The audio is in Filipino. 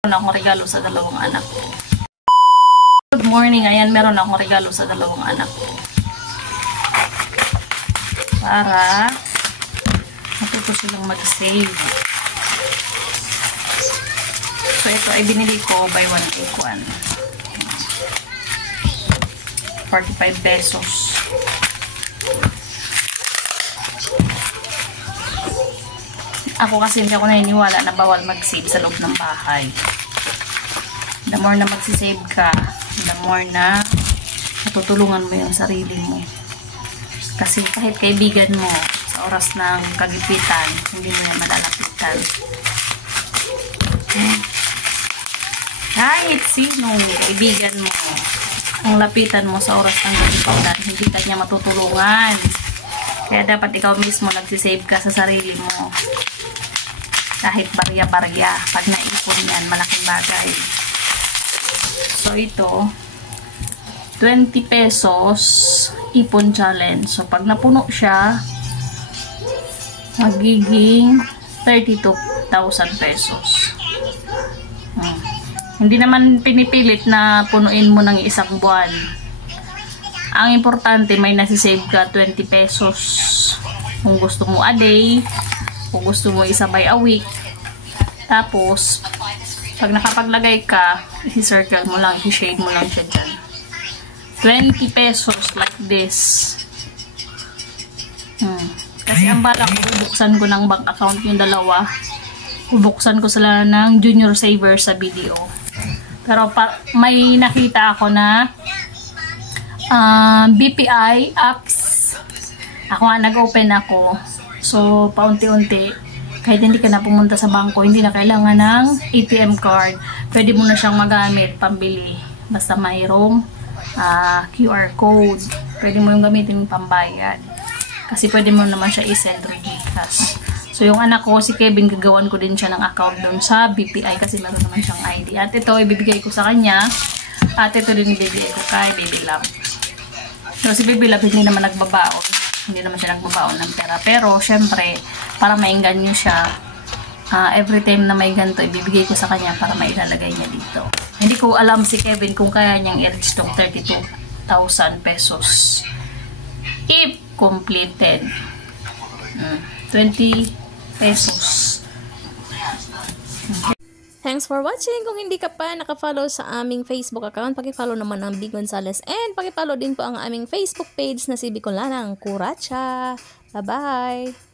Meron akong regalo sa dalawang anak ko. Good morning. Ayan, meron akong regalo sa dalawang anak ko. Para matuto silang mag-save. So, ito ay binili ko buy one take one. 45 pesos. Ako kasi hindi ako naniniwala na bawal mag-save sa loob ng bahay. The more na magsisave ka, the more na matutulungan mo yung sarili mo. Kasi kahit kaibigan mo, sa oras ng kagipitan, hindi mo yan malalapitan. Kahit sinong kaibigan mo, ang lapitan mo sa oras ng kagipitan, hindi ka niya matutulungan. Kaya dapat ikaw mismo nagsisave ka sa sarili mo. Kahit barya-barya, pag naipon yan, malaking bagay. So, ito, 20 pesos ipon challenge. So, pag napuno siya, magiging 32,000 pesos. Hindi naman pinipilit na punuin mo ng isang buwan. Ang importante, may nasisave ka 20 pesos. Kung gusto mo a day, kung gusto mo isabay a week. Tapos, pag nakapaglagay ka, i-circle mo lang, i-shade mo lang siya dyan. 20 pesos like this. Kasi ang balak ko, bubuksan ko ng bank account yung dalawa. Bubuksan ko sila ng junior saver sa BDO. Pero may nakita ako na BPI apps. Ako nga, nag-open ako. So, paunti-unti, kahit hindi ka na pumunta sa bangko, hindi na kailangan ng ATM card. Pwede mo na siyang magamit, pambili. Basta mayroong QR code. Pwede mo yung gamitin pambayad. Kasi pwede mo naman siya i-send through GCash. So, yung anak ko, si Kevin, gagawan ko din siya ng account doon sa BPI kasi meron naman siyang ID. At ito, ibibigay ko sa kanya. At ito din ibibigay ko kay Baby Love. So, si Baby Love hindi naman nagbabaon. Hindi naman siya nagbabaon ng pera. Pero, syempre, para maingganyo siya, every time na may ganito, ibibigay ko sa kanya para mailalagay niya dito. Hindi ko alam si Kevin kung kaya niyang i-reach tong 32,000 pesos. If completed. 20 pesos. Thanks for watching. Kung hindi ka pa nakafollow sa aming Facebook account, paki-follow naman ang Big Gonzales and paki-follow din po ang aming Facebook page na si Bicolanang Curacha. Bye-bye!